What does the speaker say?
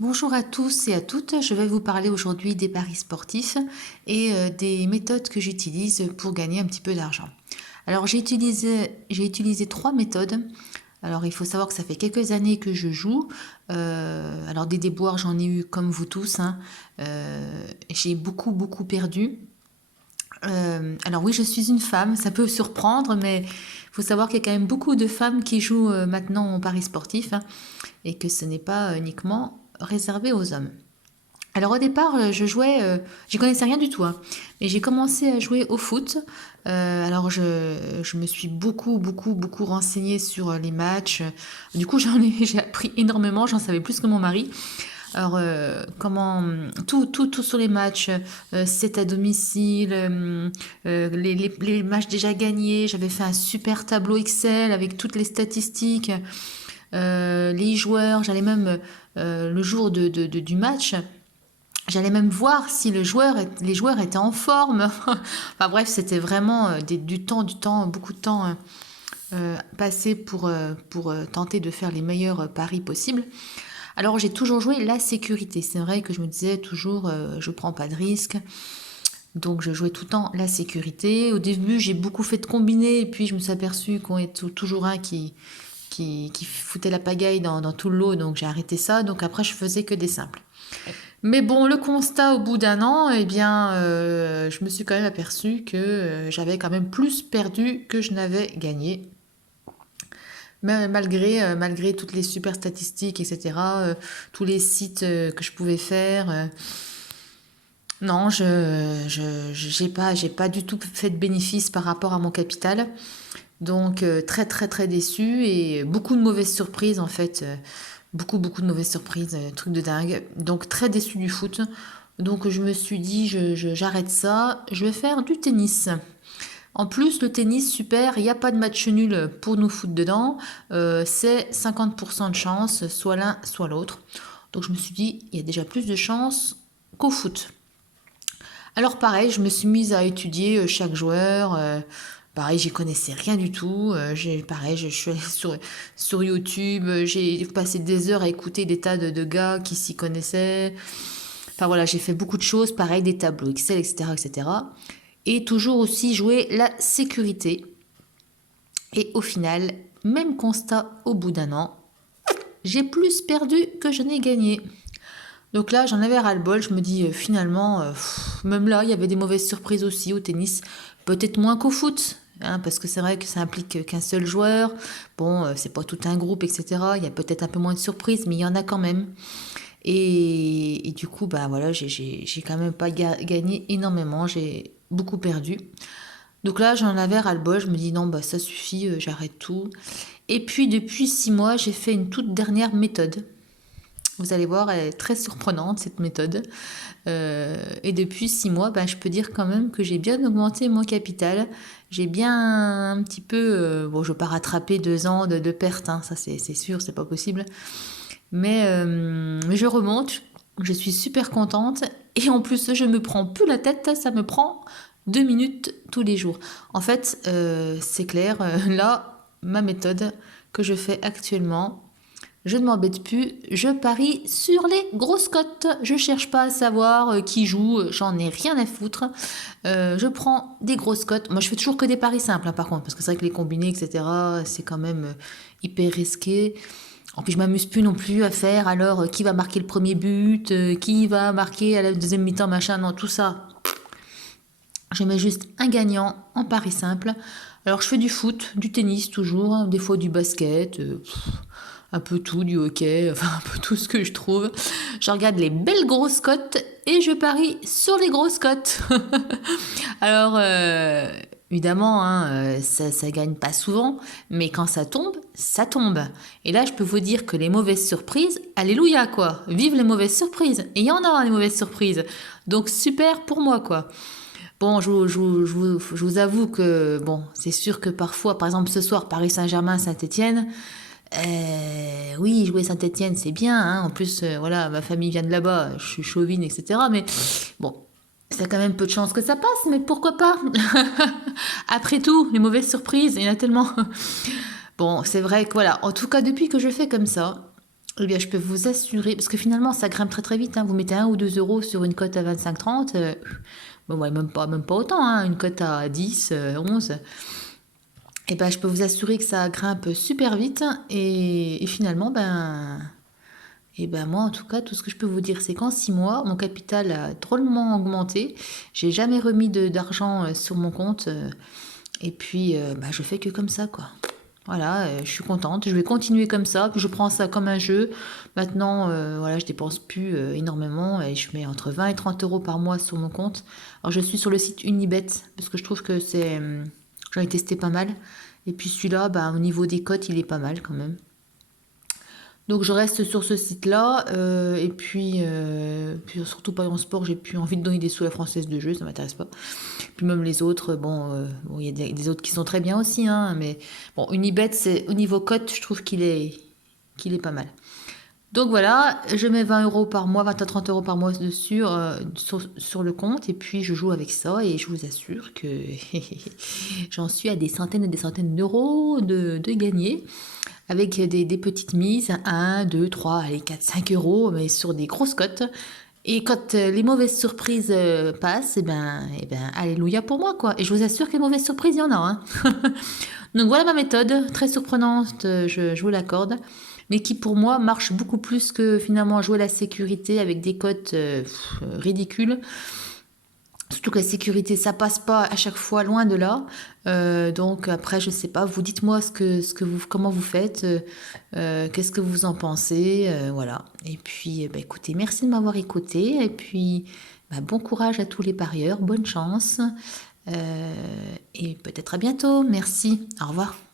Bonjour à tous et à toutes, je vais vous parler aujourd'hui des paris sportifs et des méthodes que j'utilise pour gagner un petit peu d'argent. Alors j'ai utilisé trois méthodes. Alors il faut savoir que ça fait quelques années que je joue. Alors des déboires j'en ai eu comme vous tous, hein. J'ai beaucoup perdu. Alors oui, je suis une femme, ça peut surprendre, mais il faut savoir qu'il y a quand même beaucoup de femmes qui jouent maintenant au paris sportif, hein, et que ce n'est pas uniquement réservé aux hommes. Alors au départ, j'y connaissais rien du tout, hein, mais j'ai commencé à jouer au foot. Alors je me suis beaucoup renseignée sur les matchs. Du coup, j'ai appris énormément, j'en savais plus que mon mari. Alors, tout sur les matchs, c'est à domicile, les matchs déjà gagnés. J'avais fait un super tableau Excel avec toutes les statistiques, les joueurs. J'allais même, le jour du match, j'allais même voir si les joueurs étaient en forme. Enfin bref, c'était vraiment beaucoup de temps passé pour tenter de faire les meilleurs paris possibles. Alors j'ai toujours joué la sécurité. C'est vrai que je me disais toujours, je prends pas de risques. Donc je jouais tout le temps la sécurité. Au début, j'ai beaucoup fait de combinés et puis je me suis aperçue qu'on est toujours un qui foutait la pagaille dans tout le lot. Donc j'ai arrêté ça. Donc après, je faisais que des simples. Mais bon, le constat au bout d'un an, eh bien, je me suis quand même aperçue que j'avais quand même plus perdu que je n'avais gagné. Mais malgré toutes les super statistiques, etc., tous les sites que je pouvais faire, non, j'ai pas du tout fait de bénéfice par rapport à mon capital. Donc, très déçue et beaucoup de mauvaises surprises, en fait. Beaucoup de mauvaises surprises, truc de dingue. Donc, très déçue du foot. Donc, je me suis dit, j'arrête ça, je vais faire du tennis. En plus, le tennis, super, il n'y a pas de match nul pour nous foutre dedans. C'est 50% de chance, soit l'un, soit l'autre. Donc je me suis dit, il y a déjà plus de chance qu'au foot. Alors pareil, je me suis mise à étudier chaque joueur. Pareil, j'y connaissais rien du tout. Pareil, je suis allée sur YouTube. J'ai passé des heures à écouter des tas de gars qui s'y connaissaient. Enfin voilà, j'ai fait beaucoup de choses. Pareil, des tableaux Excel, etc., etc. Et toujours aussi jouer la sécurité. Et au final, même constat au bout d'un an, j'ai plus perdu que je n'ai gagné. Donc là, j'en avais ras-le-bol. Je me dis, finalement, même là, il y avait des mauvaises surprises aussi au tennis. Peut-être moins qu'au foot, hein, parce que c'est vrai que ça implique qu'un seul joueur. Bon, c'est pas tout un groupe, etc. Il y a peut-être un peu moins de surprises, mais il y en a quand même. Et du coup, bah voilà, j'ai quand même pas gagné énormément. J'ai beaucoup perdu. Donc là, j'en avais ras-le-bol. Je me dis, non, bah ça suffit, j'arrête tout. Et puis, depuis 6 mois, j'ai fait une toute dernière méthode. Vous allez voir, elle est très surprenante, cette méthode. Et depuis 6 mois, ben, je peux dire quand même que j'ai bien augmenté mon capital. J'ai bien un petit peu... bon, je ne vais pas rattraper 2 ans de perte, hein, ça c'est sûr, c'est pas possible. Mais je remonte, je suis super contente. Et en plus, je me prends plus la tête, ça me prend 2 minutes tous les jours. En fait, c'est clair, là, ma méthode que je fais actuellement, je ne m'embête plus, je parie sur les grosses cotes. Je cherche pas à savoir qui joue, j'en ai rien à foutre. Je prends des grosses cotes. Moi, je fais toujours que des paris simples, hein, par contre, parce que c'est vrai que les combinés, etc., c'est quand même hyper risqué. En plus, je m'amuse plus non plus à faire alors qui va marquer le premier but, qui va marquer à la deuxième mi-temps, machin, non, tout ça. Je mets juste un gagnant en pari simple. Alors, je fais du foot, du tennis toujours, hein, des fois du basket, un peu tout, du hockey, enfin un peu tout ce que je trouve. Je regarde les belles grosses cotes et je parie sur les grosses cotes. Alors, évidemment, hein, ça gagne pas souvent, mais quand ça tombe, ça tombe. Et là, je peux vous dire que les mauvaises surprises, alléluia quoi, vive les mauvaises surprises. Et il y en a des mauvaises surprises. Donc super pour moi quoi. Bon, je vous avoue que, bon, c'est sûr que parfois, par exemple ce soir, Paris Saint-Germain, Saint-Étienne, oui, jouer Saint-Étienne, c'est bien, hein. En plus, voilà, ma famille vient de là-bas, je suis chauvine, etc. Mais bon, c'est quand même peu de chances que ça passe, mais pourquoi pas? Après tout, les mauvaises surprises, il y en a tellement. Bon, c'est vrai que voilà, en tout cas, depuis que je fais comme ça, Eh bien, je peux vous assurer, parce que finalement, ça grimpe très très vite, hein. Vous mettez 1 ou 2 € sur une cote à 25-30, bon, ouais, même pas autant, hein, une cote à 10, 11. Eh ben, je peux vous assurer que ça grimpe super vite. Et finalement, moi, en tout cas, tout ce que je peux vous dire, c'est qu'en 6 mois, mon capital a drôlement augmenté. J'ai jamais remis d'argent sur mon compte. Et puis, je fais que comme ça, quoi. Voilà, je suis contente. Je vais continuer comme ça. Puis je prends ça comme un jeu. Maintenant, voilà, je dépense plus énormément et je mets entre 20 et 30 € par mois sur mon compte. Alors, je suis sur le site Unibet parce que je trouve que j'en ai testé pas mal. Et puis celui-là, au niveau des cotes, il est pas mal quand même. Donc je reste sur ce site-là, et puis surtout pas en sport, j'ai plus envie de donner des sous à la Française de jeu, ça m'intéresse pas. Puis même les autres, il y a des autres qui sont très bien aussi, hein, mais bon, Unibet, c'est au niveau cote, je trouve qu'il est pas mal. Donc voilà, je mets 20 € par mois, 20 à 30 € par mois dessus, sur le compte, et puis je joue avec ça, et je vous assure que j'en suis à des centaines et des centaines d'euros de gagner, avec des petites mises, 1, 2, 3, allez, 4, 5 €, mais sur des grosses cotes. Et quand les mauvaises surprises passent, alléluia pour moi, quoi. Et je vous assure que les mauvaises surprises, il y en a, hein. Donc voilà ma méthode, très surprenante, je vous l'accorde, mais qui pour moi marche beaucoup plus que finalement jouer la sécurité avec des cotes ridicules. Surtout que la sécurité, ça passe pas à chaque fois, loin de là. Donc après, je sais pas, vous dites-moi comment vous faites, qu'est-ce que vous en pensez, voilà. Et puis, écoutez, merci de m'avoir écouté. Et puis, bon courage à tous les parieurs, bonne chance. Et peut-être à bientôt. Merci. Au revoir.